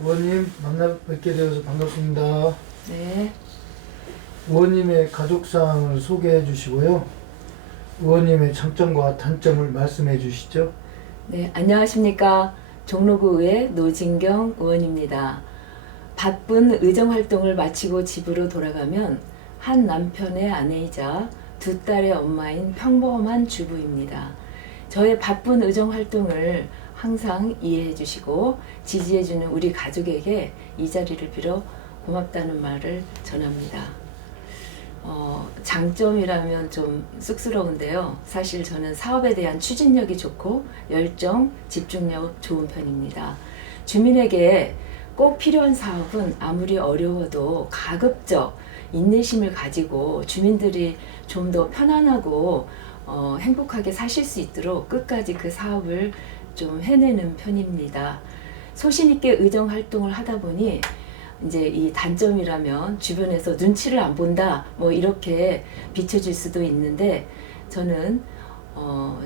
의원님 만나 뵙게 되어서 반갑습니다. 네, 의원님의 가족사항을 소개해 주시고요. 의원님의 장점과 단점을 말씀해 주시죠. 네, 안녕하십니까. 종로구의 노진경 의원입니다. 바쁜 의정활동을 마치고 집으로 돌아가면 한 남편의 아내이자 두 딸의 엄마인 평범한 주부입니다. 저의 바쁜 의정활동을 항상 이해해 주시고 지지해 주는 우리 가족에게 이 자리를 빌어 고맙다는 말을 전합니다. 장점이라면 좀 쑥스러운데요. 사실 저는 사업에 대한 추진력이 좋고 열정, 집중력 좋은 편입니다. 주민에게 꼭 필요한 사업은 아무리 어려워도 가급적 인내심을 가지고 주민들이 좀 더 편안하고 행복하게 사실 수 있도록 끝까지 그 사업을 좀 해내는 편입니다. 소신 있게 의정 활동을 하다 보니 이제 이 단점이라면 주변에서 눈치를 안 본다 뭐 이렇게 비춰질 수도 있는데 저는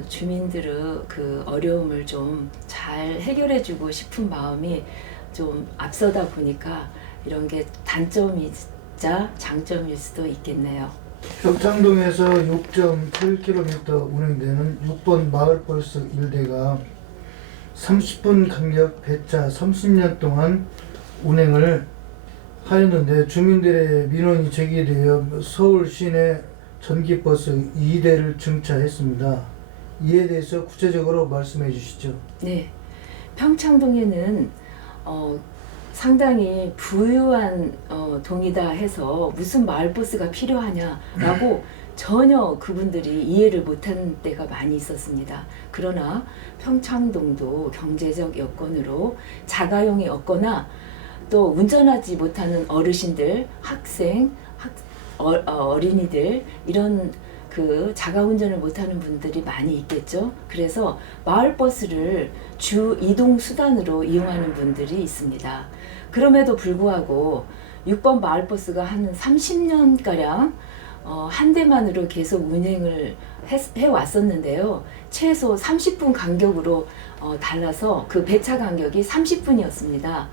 주민들의 그 어려움을 좀 잘 해결해주고 싶은 마음이 좀 앞서다 보니까 이런 게 단점이자 장점일 수도 있겠네요. 평창동에서 6.7km 운행되는 6번 마을버스 일대가 30분 간격 배차 30년 동안 운행을 하였는데 주민들의 민원이 제기되어 서울 시내 전기버스 2대를 증차했습니다. 이에 대해서 구체적으로 말씀해 주시죠. 네, 평창동에는 상당히 부유한 동이다 해서 무슨 마을버스가 필요하냐라고 전혀 그분들이 이해를 못한 때가 많이 있었습니다. 그러나 평창동도 경제적 여건으로 자가용이 없거나 또 운전하지 못하는 어르신들, 학생, 어린이들 이런 그 자가 운전을 못하는 분들이 많이 있겠죠. 그래서 마을버스를 주 이동 수단으로 이용하는 분들이 있습니다. 그럼에도 불구하고 6번 마을버스가 한 30년가량 한 대만으로 계속 운행을 해왔었는데요. 최소 30분 간격으로 달라서 그 배차 간격이 30분이었습니다.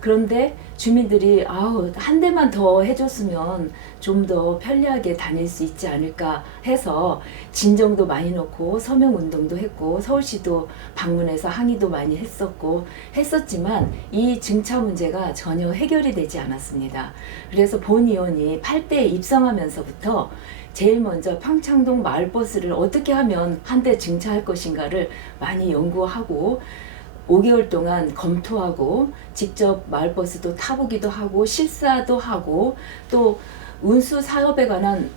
그런데 주민들이 한 대만 더 해줬으면 좀 더 편리하게 다닐 수 있지 않을까 해서 진정도 많이 넣고 서명운동도 했고 서울시도 방문해서 항의도 많이 했었지만 이 증차 문제가 전혀 해결이 되지 않았습니다. 그래서 본 의원이 8대에 입성하면서부터 제일 먼저 평창동 마을버스를 어떻게 하면 한 대 증차할 것인가를 많이 연구하고 5개월 동안 검토하고 직접 마을버스도 타보기도 하고 실사도 하고 또 운수 사업에 관한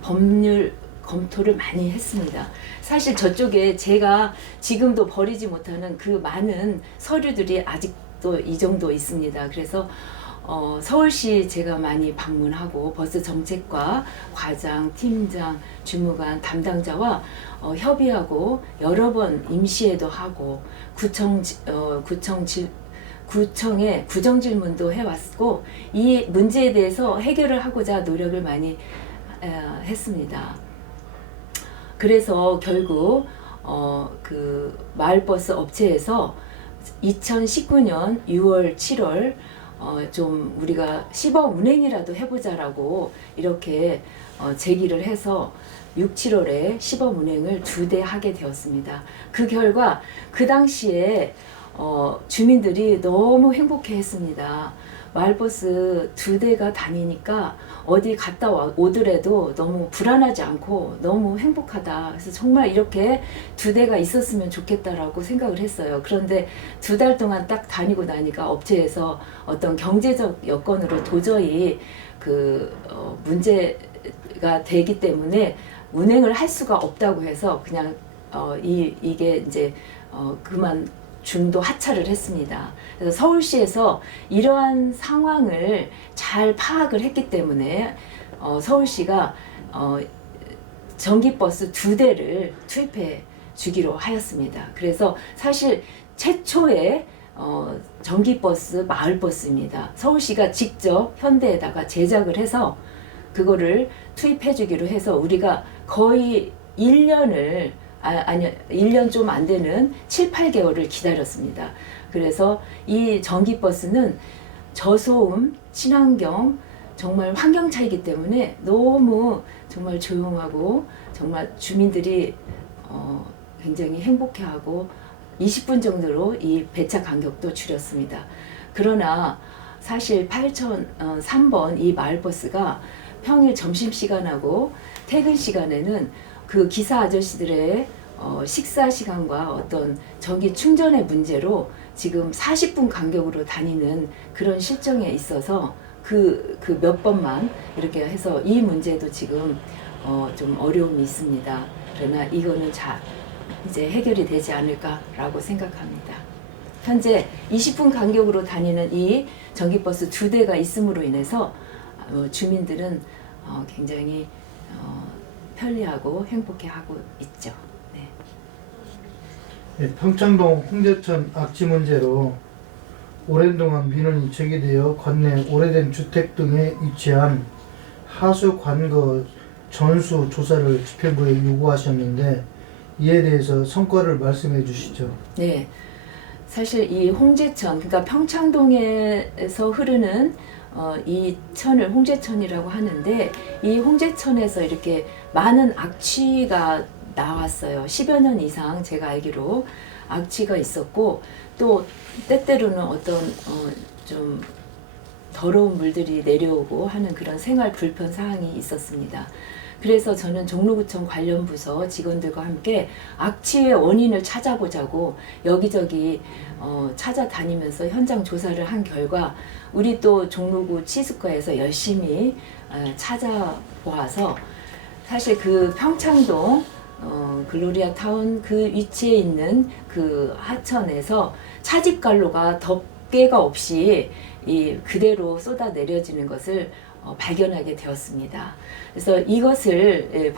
법률 검토를 많이 했습니다. 사실 저쪽에 제가 지금도 버리지 못하는 그 많은 서류들이 아직도 이 정도 있습니다. 그래서 서울시 제가 많이 방문하고 버스 정책과 과장, 팀장, 주무관, 담당자와 협의하고 여러 번 임시회도 하고 구청에 구정 질문도 해왔고 이 문제에 대해서 해결을 하고자 노력을 많이 했습니다. 그래서 결국 그 마을버스 업체에서 2019년 6월, 7월 좀 우리가 시범 운행이라도 해보자라고 이렇게 제기를 해서 6, 7월에 시범 운행을 2대 하게 되었습니다. 그 결과 그 당시에 주민들이 너무 행복해 했습니다. 마을버스 2대가 다니니까 어디 갔다 오더라도 너무 불안하지 않고 너무 행복하다. 그래서 정말 이렇게 2대가 있었으면 좋겠다라고 생각을 했어요. 그런데 2달 동안 딱 다니고 나니까 업체에서 어떤 경제적 여건으로 도저히 문제가 되기 때문에 운행을 할 수가 없다고 해서 그냥 이게 이제 그만 중도 하차를 했습니다. 그래서 서울시에서 이러한 상황을 잘 파악을 했기 때문에 서울시가 전기버스 2대를 투입해 주기로 하였습니다. 그래서 사실 최초의 전기버스 마을버스입니다. 서울시가 직접 현대에다가 제작을 해서 그거를 투입해 주기로 해서 우리가 거의 1년을 아니 1년 좀 안 되는 7, 8개월을 기다렸습니다. 그래서 이 전기버스는 저소음, 친환경, 정말 환경 차이기 때문에 너무 정말 조용하고 정말 주민들이 굉장히 행복해하고 20분 정도로 이 배차 간격도 줄였습니다. 그러나 사실 3번 이 마을버스가 평일 점심시간하고 퇴근 시간에는 그 기사 아저씨들의 식사 시간과 어떤 전기 충전의 문제로 지금 40분 간격으로 다니는 그런 실정에 있어서 그 몇 번만 이렇게 해서 이 문제도 지금 좀 어려움이 있습니다. 그러나 이거는 이제 해결이 되지 않을까라고 생각합니다. 현재 20분 간격으로 다니는 이 전기버스 2대가 있음으로 인해서 주민들은 굉장히 편리하고 행복해하고 있죠. 네. 네, 평창동 홍제천 악취 문제로 오랜 동안 민원이 제기되어 관내 오래된 주택 등에 위치한 하수 관거 전수 조사를 집행부에 요구하셨는데 이에 대해서 성과를 말씀해 주시죠. 네. 사실 이 홍제천, 그러니까 평창동에서 흐르는 이 천을 홍제천이라고 하는데 이 홍제천에서 이렇게 많은 악취가 나왔어요. 10여 년 이상 제가 알기로 악취가 있었고 또 때때로는 어떤 좀 더러운 물들이 내려오고 하는 그런 생활 불편 사항이 있었습니다. 그래서 저는 종로구청 관련 부서 직원들과 함께 악취의 원인을 찾아보자고 여기저기 찾아다니면서 현장 조사를 한 결과 우리 또 종로구 치수과에서 열심히 찾아보아서 사실 그 평창동 글로리아 타운 그 위치에 있는 그 하천에서 차집관로가 덮개가 없이 그대로 쏟아 내려지는 것을 발견하게 되었습니다. 그래서 이것을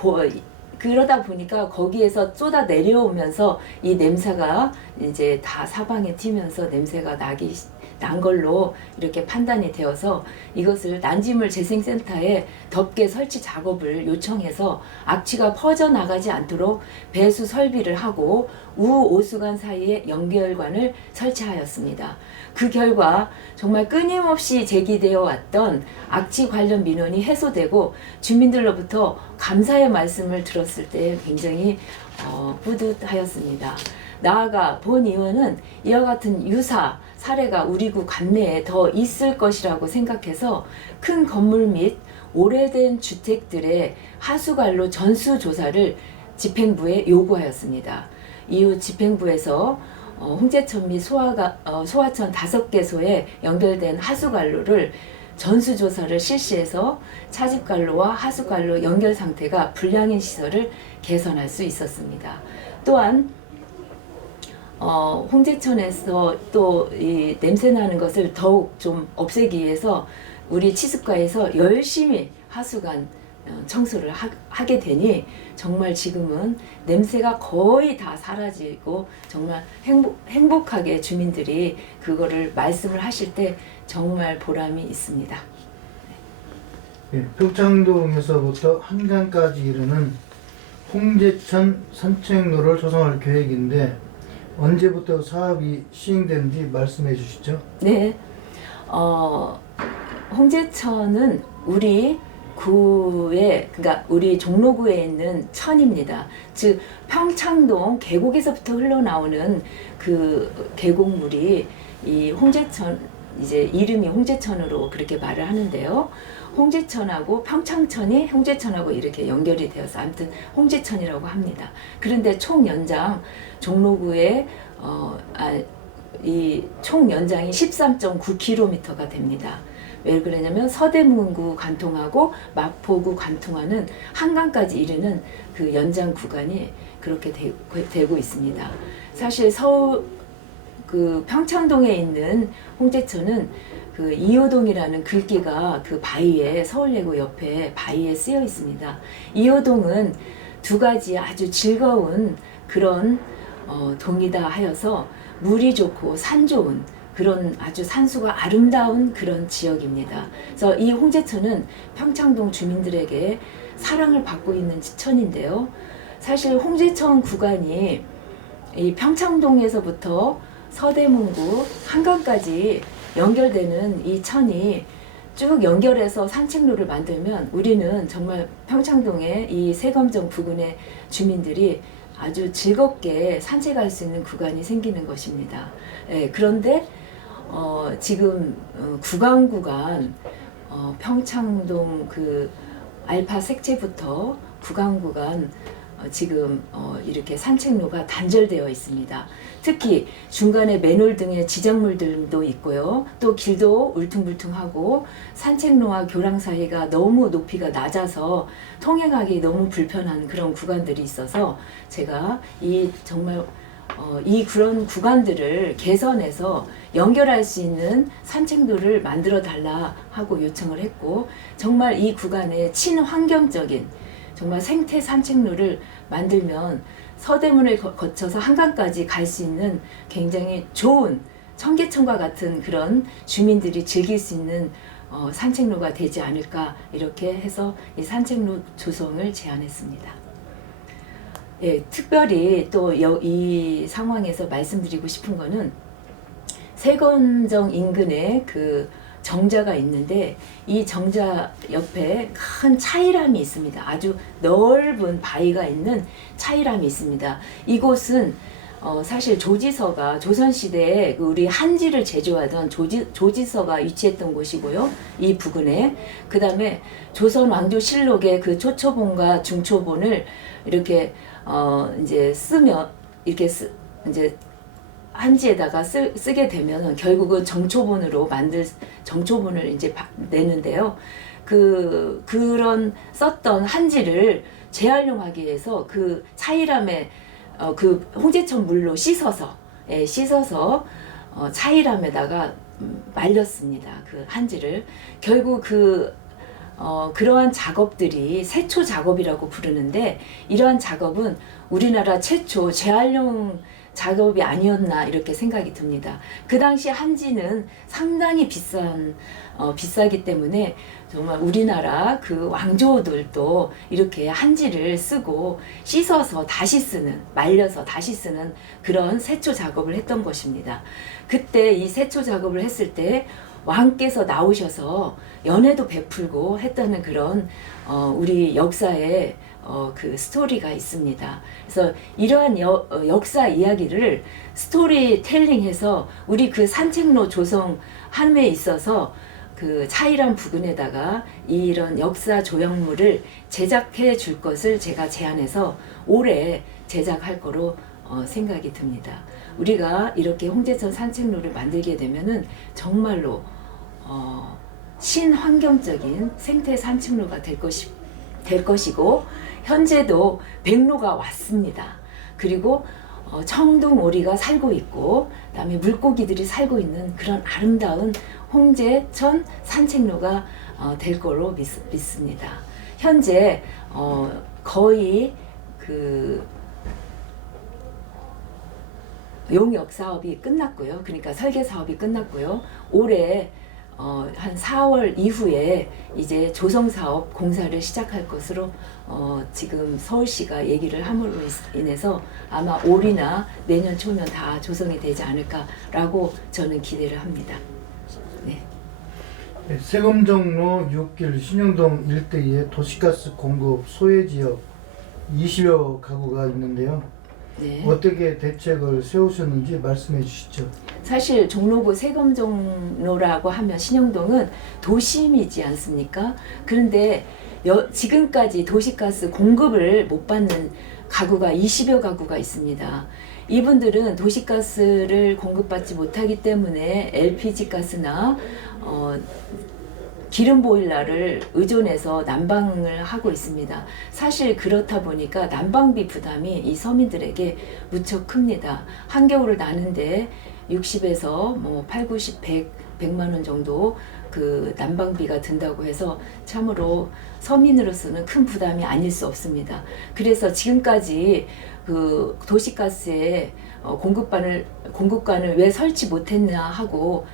그러다 보니까 거기에서 쏟아 내려오면서 이 냄새가 이제 다 사방에 튀면서 냄새가 난 걸로 이렇게 판단이 되어서 이것을 난지물 재생센터에 덮개 설치 작업을 요청해서 악취가 퍼져나가지 않도록 배수 설비를 하고 우오수관 사이에 연결관을 설치하였습니다. 그 결과 정말 끊임없이 제기되어 왔던 악취 관련 민원이 해소되고 주민들로부터 감사의 말씀을 들었을 때 굉장히 뿌듯하였습니다. 나아가 본 의원은 이와 같은 유사 사례가 우리 구 관내에 더 있을 것이라고 생각해서 큰 건물 및 오래된 주택들의 하수관로 전수조사를 집행부에 요구하였습니다. 이후 집행부에서 홍제천 및 소하천 5개소에 연결된 하수관로를 전수조사를 실시해서 차집관로와 하수관로 연결 상태가 불량인 시설을 개선할 수 있었습니다. 또한 홍제천에서 또 이 냄새 나는 것을 더욱 좀 없애기 위해서 우리 치수과에서 열심히 하수관 청소를 하게 되니 정말 지금은 냄새가 거의 다 사라지고 정말 행복하게 주민들이 그거를 말씀을 하실 때 정말 보람이 있습니다. 네, 평창동에서부터 한강까지 이르는 홍제천 산책로를 조성할 계획인데 언제부터 사업이 시행되는지 말씀해 주시죠. 네, 홍제천은 우리 구에, 그러니까 우리 종로구에 있는 천입니다. 즉 평창동 계곡에서부터 흘러나오는 그 계곡물이 이 홍제천, 이제 이름이 홍제천으로 그렇게 말을 하는데요. 홍제천하고 평창천이 홍제천하고 이렇게 연결이 되어서 아무튼 홍제천이라고 합니다. 그런데 총 연장 종로구의 이 총 연장이 13.9km가 됩니다. 왜 그러냐면 서대문구 관통하고 마포구 관통하는 한강까지 이르는 그 연장 구간이 그렇게 되고 있습니다. 사실 그 평창동에 있는 홍제천은 그 이호동이라는 글귀가 그 바위에 서울예고 옆에 바위에 쓰여 있습니다. 이호동은 두 가지 아주 즐거운 그런 동이다 하여서 물이 좋고 산 좋은 그런 아주 산수가 아름다운 그런 지역입니다. 그래서 이 홍제천은 평창동 주민들에게 사랑을 받고 있는 천인데요. 사실 홍제천 구간이 이 평창동에서부터 서대문구 한강까지 연결되는 이 천이 쭉 연결해서 산책로를 만들면 우리는 정말 평창동의 이 세검정 부근의 주민들이 아주 즐겁게 산책할 수 있는 구간이 생기는 것입니다. 예, 그런데 지금 구간 평창동 그 알파 색채부터 구간 지금 이렇게 산책로가 단절되어 있습니다. 특히 중간에 맨홀 등의 지적물들도 있고요. 또 길도 울퉁불퉁하고 산책로와 교랑 사이가 너무 높이가 낮아서 통행하기 너무 불편한 그런 구간들이 있어서 제가 정말 이 그런 구간들을 개선해서 연결할 수 있는 산책로를 만들어 달라 하고 요청을 했고, 정말 이 구간에 친환경적인 정말 생태 산책로를 만들면 서대문을 거쳐서 한강까지 갈 수 있는 굉장히 좋은 청계천과 같은 그런 주민들이 즐길 수 있는 산책로가 되지 않을까, 이렇게 해서 이 산책로 조성을 제안했습니다. 예, 특별히 또 이 상황에서 말씀드리고 싶은 거는 세검정 인근에 그 정자가 있는데 이 정자 옆에 큰 차이람이 있습니다. 아주 넓은 바위가 있는 차이람이 있습니다. 이곳은 사실 조지서가 조선시대에 우리 한지를 제조하던 조지서가 위치했던 곳이고요. 이 부근에. 그 다음에 조선 왕조실록의 그 초초본과 중초본을 이렇게 이제 쓰면 이렇게 이제 한지에다가 쓰게 되면 결국은 정초본을 이제 내는데요. 그런 썼던 한지를 재활용하기 위해서 그 차이람에 그 홍제천 물로 씻어서 차이람에다가 말렸습니다. 그 한지를. 결국 그러한 작업들이 세초 작업이라고 부르는데, 이러한 작업은 우리나라 최초 재활용 작업이 아니었나 이렇게 생각이 듭니다. 그 당시 한지는 상당히 비싸기 때문에 정말 우리나라 그 왕조들도 이렇게 한지를 쓰고 씻어서 다시 쓰는, 말려서 다시 쓰는 그런 세초 작업을 했던 것입니다. 그때 이 세초 작업을 했을 때 왕께서 나오셔서 연회도 베풀고 했다는 그런 우리 역사에 그 스토리가 있습니다. 그래서 이러한 역사 이야기를 스토리텔링해서 우리 그 산책로 조성함에 있어서 그 차이람 부근에다가 이런 역사 조형물을 제작해 줄 것을 제가 제안해서 올해 제작할 거로 생각이 듭니다. 우리가 이렇게 홍제천 산책로를 만들게 되면은 정말로 친환경적인 생태 산책로가 될 것이고, 현재도 백로가 왔습니다. 그리고 청둥오리가 살고 있고, 그다음에 물고기들이 살고 있는 그런 아름다운 홍제천 산책로가 될 거로 믿습니다. 현재 거의 그 용역 사업이 끝났고요. 그러니까 설계 사업이 끝났고요. 올해 한 4월 이후에 이제 조성 사업 공사를 시작할 것으로 지금 서울시가 얘기를 함으로 인해서 아마 올이나 내년 초면 다 조성이 되지 않을까라고 저는 기대를 합니다. 네. 세검정로 6길 신영동 일대에 도시가스 공급 소외지역 20여 가구가 있는데요. 네. 어떻게 대책을 세우셨는지 말씀해 주시죠. 사실 종로구 세검정로라고 하면 신영동은 도심이지 않습니까? 그런데 지금까지 도시가스 공급을 못 받는 가구가 20여 가구가 있습니다. 이분들은 도시가스를 공급받지 못하기 때문에 LPG 가스나 기름 보일러를 의존해서 난방을 하고 있습니다. 사실 그렇다 보니까 난방비 부담이 이 서민들에게 무척 큽니다. 한겨울을 나는데 60에서 뭐 8, 90, 100만 원 정도 그 난방비가 든다고 해서 참으로 서민으로서는 큰 부담이 아닐 수 없습니다. 그래서 지금까지 그 도시가스에 공급관을 왜 설치 못했나 하고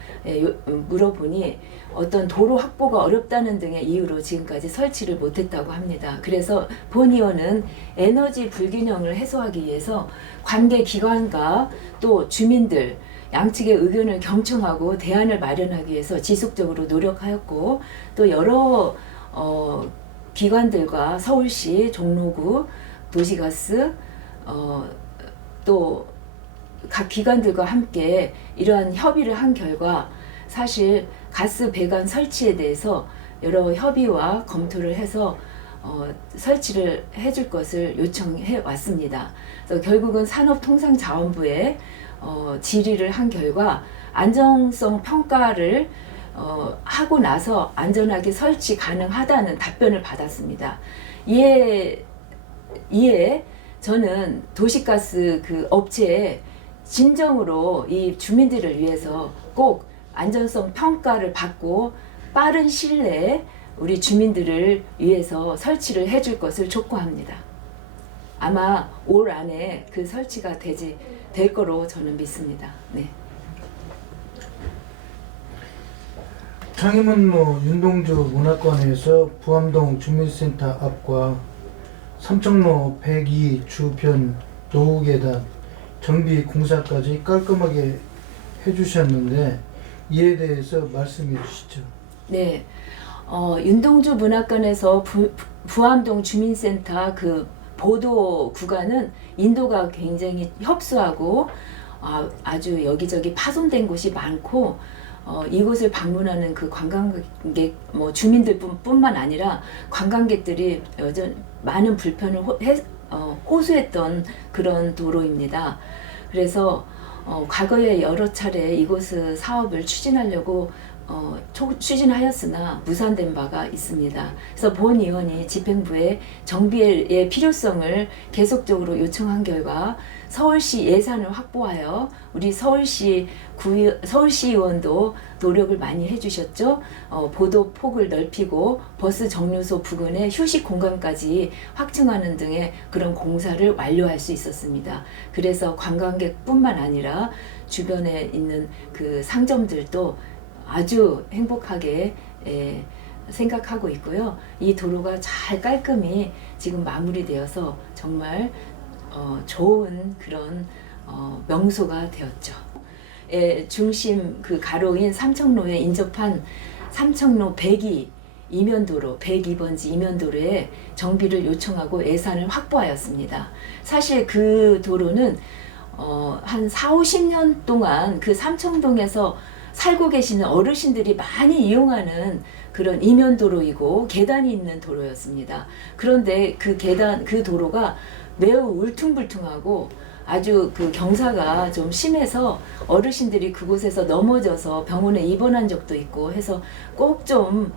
물어보니 어떤 도로 확보가 어렵다는 등의 이유로 지금까지 설치를 못했다고 합니다. 그래서 본 의원은 에너지 불균형을 해소하기 위해서 관계 기관과 또 주민들 양측의 의견을 경청하고 대안을 마련하기 위해서 지속적으로 노력하였고, 또 여러 기관들과 서울시, 종로구, 도시가스, 또 각 기관들과 함께 이러한 협의를 한 결과 사실 가스 배관 설치에 대해서 여러 협의와 검토를 해서 설치를 해줄 것을 요청해 왔습니다. 그래서 결국은 산업통상자원부에 질의를 한 결과 안정성 평가를 하고 나서 안전하게 설치 가능하다는 답변을 받았습니다. 이에 저는 도시가스 그 업체에 진정으로 이 주민들을 위해서 꼭 안전성 평가를 받고 빠른 시일 내에 우리 주민들을 위해서 설치를 해줄 것을 촉구합니다. 아마 올 안에 그 설치가 될 거로 저는 믿습니다. 네. 창의문로 윤동주 문화관에서 부암동 주민센터 앞과 삼청로 102 주변 노후계단 정비 공사까지 깔끔하게 해주셨는데 이에 대해서 말씀해 주시죠. 네, 윤동주 문화관에서 부암동 주민센터 그 보도 구간은 인도가 굉장히 협소하고 아주 여기저기 파손된 곳이 많고 이곳을 방문하는 그 관광객 주민들뿐만 아니라 관광객들이 여전 많은 불편을 호소했던 그런 도로입니다. 그래서 과거에 여러 차례 이곳 사업을 추진하려고 추진하였으나 무산된 바가 있습니다. 그래서 본 의원이 집행부에 정비의 필요성을 계속적으로 요청한 결과 서울시 예산을 확보하여 우리 서울시의원도 노력을 많이 해주셨죠. 보도 폭을 넓히고 버스 정류소 부근에 휴식 공간까지 확충하는 등의 그런 공사를 완료할 수 있었습니다. 그래서 관광객뿐만 아니라 주변에 있는 그 상점들도 아주 행복하게 생각하고 있고요. 이 도로가 잘 깔끔히 지금 마무리되어서 정말 좋은 그런 명소가 되었죠. 중심 그 가로인 삼청로에 인접한 삼청로 102 이면도로 102번지 이면도로에 정비를 요청하고 예산을 확보하였습니다. 사실 그 도로는 한 40-50년 동안 그 삼청동에서 살고 계시는 어르신들이 많이 이용하는 그런 이면도로이고 계단이 있는 도로였습니다. 그런데 그 도로가 매우 울퉁불퉁하고 아주 그 경사가 좀 심해서 어르신들이 그곳에서 넘어져서 병원에 입원한 적도 있고 해서 꼭 좀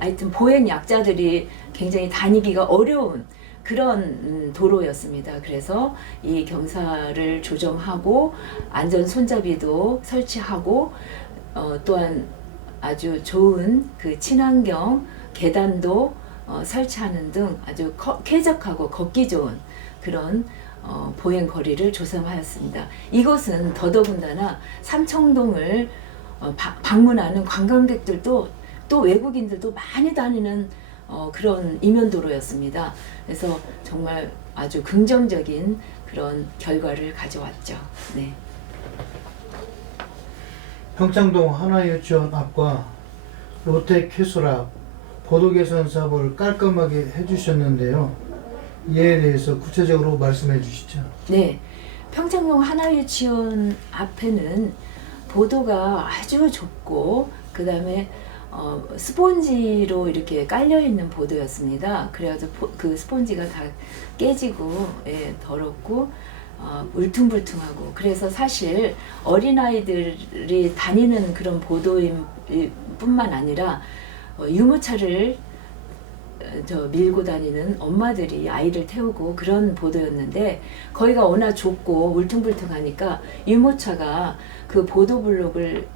하여튼 보행 약자들이 굉장히 다니기가 어려운 그런 도로였습니다. 그래서 이 경사를 조정하고 안전 손잡이도 설치하고 또한 아주 좋은 그 친환경 계단도 설치하는 등 아주 쾌적하고 걷기 좋은 그런 보행 거리를 조성하였습니다. 이곳은 더더군다나 삼청동을 방문하는 관광객들도 또 외국인들도 많이 다니는 그런 이면도로였습니다. 그래서 정말 아주 긍정적인 그런 결과를 가져왔죠. 네. 평창동 하나유치원 앞과 롯데캐슬 앞 보도 개선 사업을 깔끔하게 해주셨는데요. 이에 대해서 구체적으로 말씀해 주시죠. 네, 평창동 하나유치원 앞에는 보도가 아주 좁고 그 다음에 스폰지로 이렇게 깔려 있는 보도였습니다. 그래가지고 그 스폰지가 다 깨지고 더럽고 울퉁불퉁하고 그래서 사실 어린아이들이 다니는 그런 보도인 뿐만 아니라 유모차를 밀고 다니는 엄마들이 아이를 태우고 그런 보도였는데 거기가 워낙 좁고 울퉁불퉁하니까 유모차가 그 보도블록을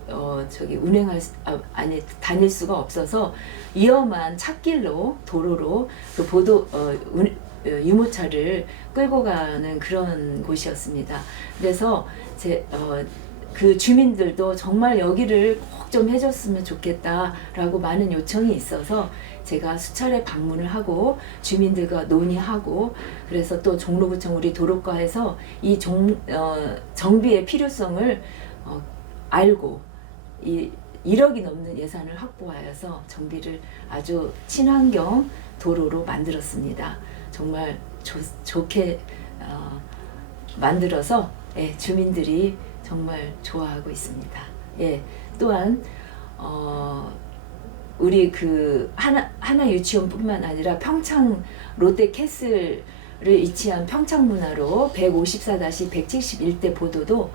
다닐 수가 없어서 위험한 찻길로 도로로 그 유모차를 끌고 가는 그런 곳이었습니다. 그래서 그 주민들도 정말 여기를 꼭 좀 해줬으면 좋겠다라고 많은 요청이 있어서 제가 수차례 방문을 하고 주민들과 논의하고, 그래서 또 종로구청 우리 도로과에서 이 정비의 필요성을 알고 1억이 넘는 예산을 확보하여서 정비를 아주 친환경 도로로 만들었습니다. 정말 좋게 만들어서 주민들이 정말 좋아하고 있습니다. 또한 우리 그 하나 유치원뿐만 아니라 평창 롯데캐슬을 이치한 평창문화로 154-171대 보도도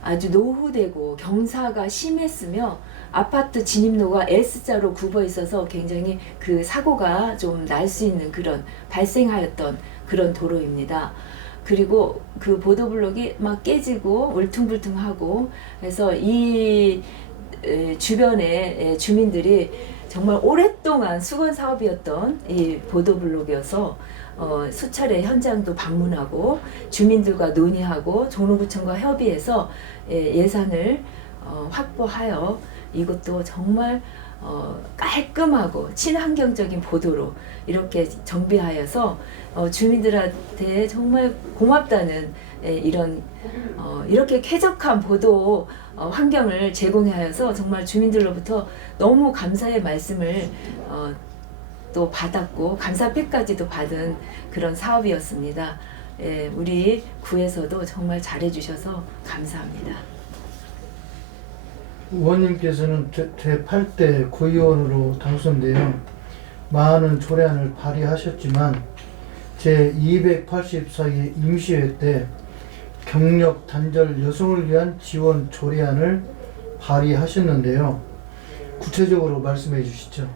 아주 노후되고 경사가 심했으며 아파트 진입로가 S자로 굽어 있어서 굉장히 그 사고가 좀 날 수 있는 그런 발생하였던 그런 도로입니다. 그리고 그 보도블록이 막 깨지고 울퉁불퉁하고 해서 이 주변의 주민들이 정말 오랫동안 수건 사업이었던 이 보도블록이어서 수차례 현장도 방문하고 주민들과 논의하고 종로구청과 협의해서 예산을 확보하여 이것도 정말 깔끔하고 친환경적인 보도로 이렇게 정비하여서 주민들한테 정말 고맙다는 이렇게 쾌적한 보도 환경을 제공하여서 정말 주민들로부터 너무 감사의 말씀을 또 받았고 감사패까지도 받은 그런 사업이었습니다. 우리 구에서도 정말 잘해주셔서 감사합니다. 의원님께서는 제8대 구의원으로 당선되어 많은 조례안을 발의하셨지만 제284회 임시회 때 경력 단절 여성을 위한 지원 조례안을 발의하셨는데요. 구체적으로 말씀해 주시죠.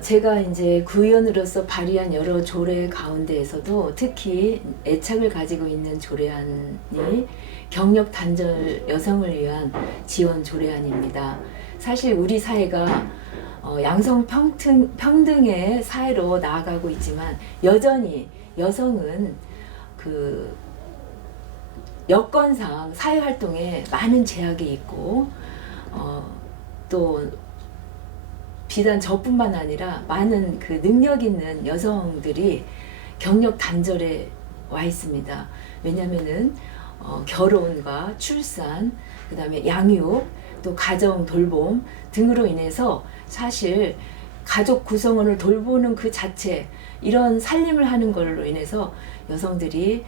제가 이제 구의원으로서 발의한 여러 조례 가운데에서도 특히 애착을 가지고 있는 조례안이 경력 단절 여성을 위한 지원 조례안입니다. 사실 우리 사회가 양성 평등의 사회로 나아가고 있지만 여전히 여성은 그 여건상 사회활동에 많은 제약이 있고 또 비단 저뿐만 아니라 많은 그 능력 있는 여성들이 경력 단절에 와 있습니다. 왜냐면은 결혼과 출산, 그 다음에 양육, 또 가정 돌봄 등으로 인해서 사실 가족 구성원을 돌보는 그 자체, 이런 살림을 하는 걸로 인해서 여성들이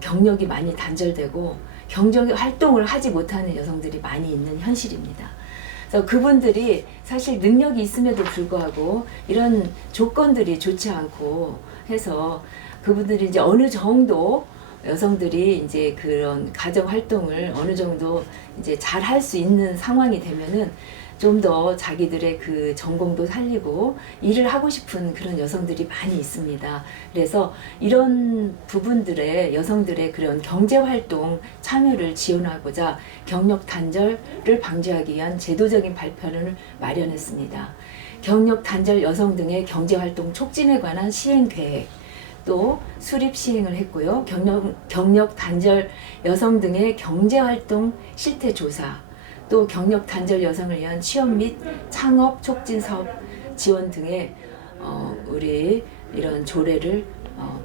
경력이 많이 단절되고 경제 활동을 하지 못하는 여성들이 많이 있는 현실입니다. 그래서 그분들이 사실 능력이 있음에도 불구하고 이런 조건들이 좋지 않고 해서 그분들이 이제 어느 정도 여성들이 이제 그런 가정 활동을 어느 정도 이제 잘 할 수 있는 상황이 되면은 좀 더 자기들의 그 전공도 살리고 일을 하고 싶은 그런 여성들이 많이 있습니다. 그래서 이런 부분들의 여성들의 그런 경제활동 참여를 지원하고자 경력 단절을 방지하기 위한 제도적인 발표를 마련했습니다. 경력 단절 여성 등의 경제활동 촉진에 관한 시행계획, 또 수립 시행을 했고요. 경력 단절 여성 등의 경제활동 실태조사, 또 경력 단절 여성을 위한 취업 및 창업 촉진 사업 지원 등의 우리 이런 조례를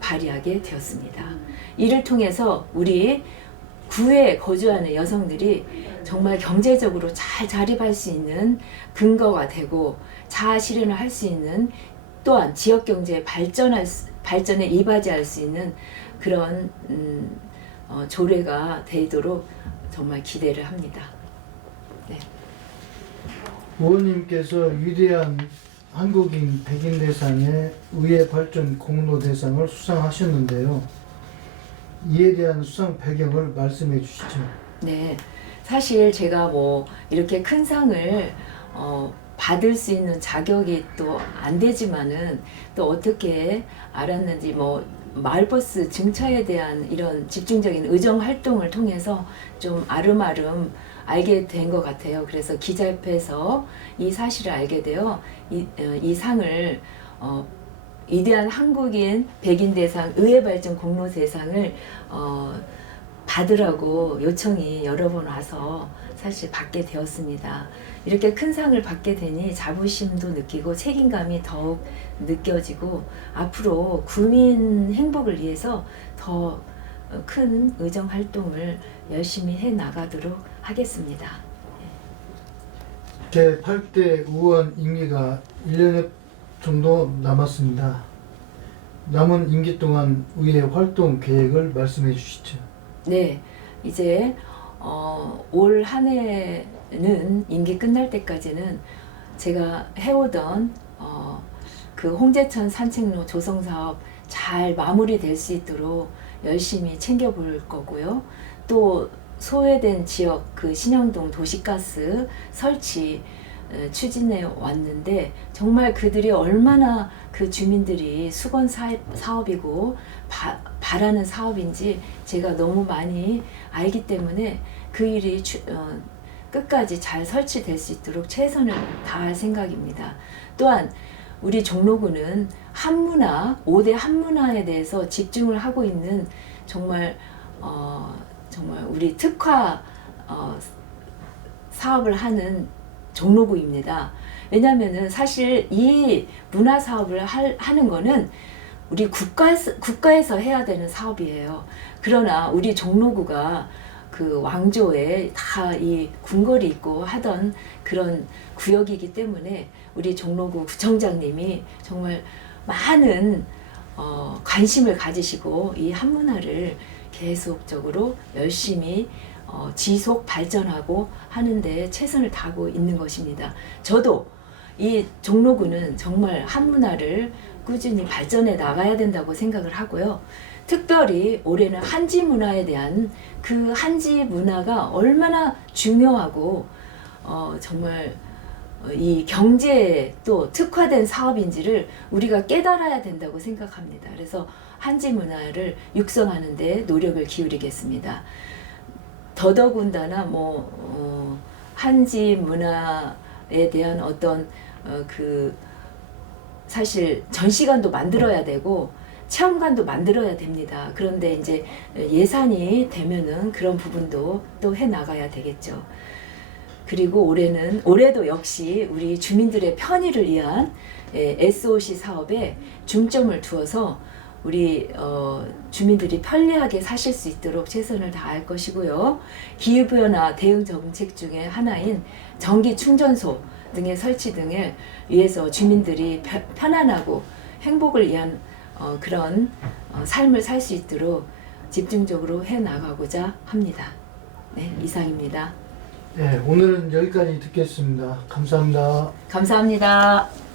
발의하게 되었습니다. 이를 통해서 우리 구에 거주하는 여성들이 정말 경제적으로 잘 자립할 수 있는 근거가 되고 자아 실현을 할 수 있는, 또한 지역 경제의 발전에 이바지할 수 있는 그런 조례가 되도록 정말 기대를 합니다. 네. 의원님께서 위대한 한국인 백인대상의 의회발전 공로대상을 수상하셨는데요. 이에 대한 수상 배경을 말씀해 주시죠. 네, 사실 제가 뭐 이렇게 큰 상을 받을 수 있는 자격이 또 안 되지만은 또 어떻게 알았는지 뭐 마을버스 증차에 대한 이런 집중적인 의정 활동을 통해서 좀 아름아름 알게 된 것 같아요. 그래서 기자협회에서 이 사실을 알게 되어 이 상을 위대한 한국인 백인 대상 의회 발전 공로 대상을 받으라고 요청이 여러 번 와서 사실 받게 되었습니다. 이렇게 큰 상을 받게 되니 자부심도 느끼고 책임감이 더욱 느껴지고 앞으로 국민 행복을 위해서 더 큰 의정 활동을 열심히 해 나가도록 하겠습니다. 제8대 의원 임기가 1년 정도 남았습니다. 남은 임기 동안 의회 활동 계획을 말씀해 주시죠. 네, 이제 올 한 해는 임기 끝날 때까지는 제가 해오던 그 홍제천 산책로 조성 사업 잘 마무리될 수 있도록 열심히 챙겨볼 거고요. 또 소외된 지역 그 신영동 도시가스 설치 추진해 왔는데 정말 그들이 얼마나 그 주민들이 수건 사업이고 바라는 사업인지 제가 너무 많이 알기 때문에 그 일이 끝까지 잘 설치될 수 있도록 최선을 다할 생각입니다. 또한 우리 종로구는 한문화, 5대 한문화에 대해서 집중을 하고 있는 정말 우리 특화 사업을 하는 종로구입니다. 왜냐하면은 사실 이 문화 사업을 하는 거는 우리 국가에서 해야 되는 사업이에요. 그러나 우리 종로구가 그 왕조에 다 이 궁궐이 있고 하던 그런 구역이기 때문에 우리 종로구 구청장님이 정말 많은 관심을 가지시고 이 한문화를 계속적으로 열심히 지속 발전하고 하는데 최선을 다하고 있는 것입니다. 저도 이 종로구는 정말 한문화를 꾸준히 발전해 나가야 된다고 생각을 하고요. 특별히 올해는 한지 문화에 대한 그 한지 문화가 얼마나 중요하고 정말 이 경제에 또 특화된 사업인지를 우리가 깨달아야 된다고 생각합니다. 그래서 한지 문화를 육성하는 데 노력을 기울이겠습니다. 더더군다나 한지 문화에 대한 어떤 사실 전시관도 만들어야 되고 체험관도 만들어야 됩니다. 그런데 이제 예산이 되면은 그런 부분도 또 해 나가야 되겠죠. 그리고 올해도 역시 우리 주민들의 편의를 위한 SOC 사업에 중점을 두어서 우리 주민들이 편리하게 사실 수 있도록 최선을 다할 것이고요. 기후변화 대응 정책 중에 하나인 전기 충전소 등의 설치 등을 위해서 주민들이 편안하고 행복을 위한 그런 삶을 살 수 있도록 집중적으로 해 나가고자 합니다. 네, 이상입니다. 네, 오늘은 여기까지 듣겠습니다. 감사합니다. 감사합니다.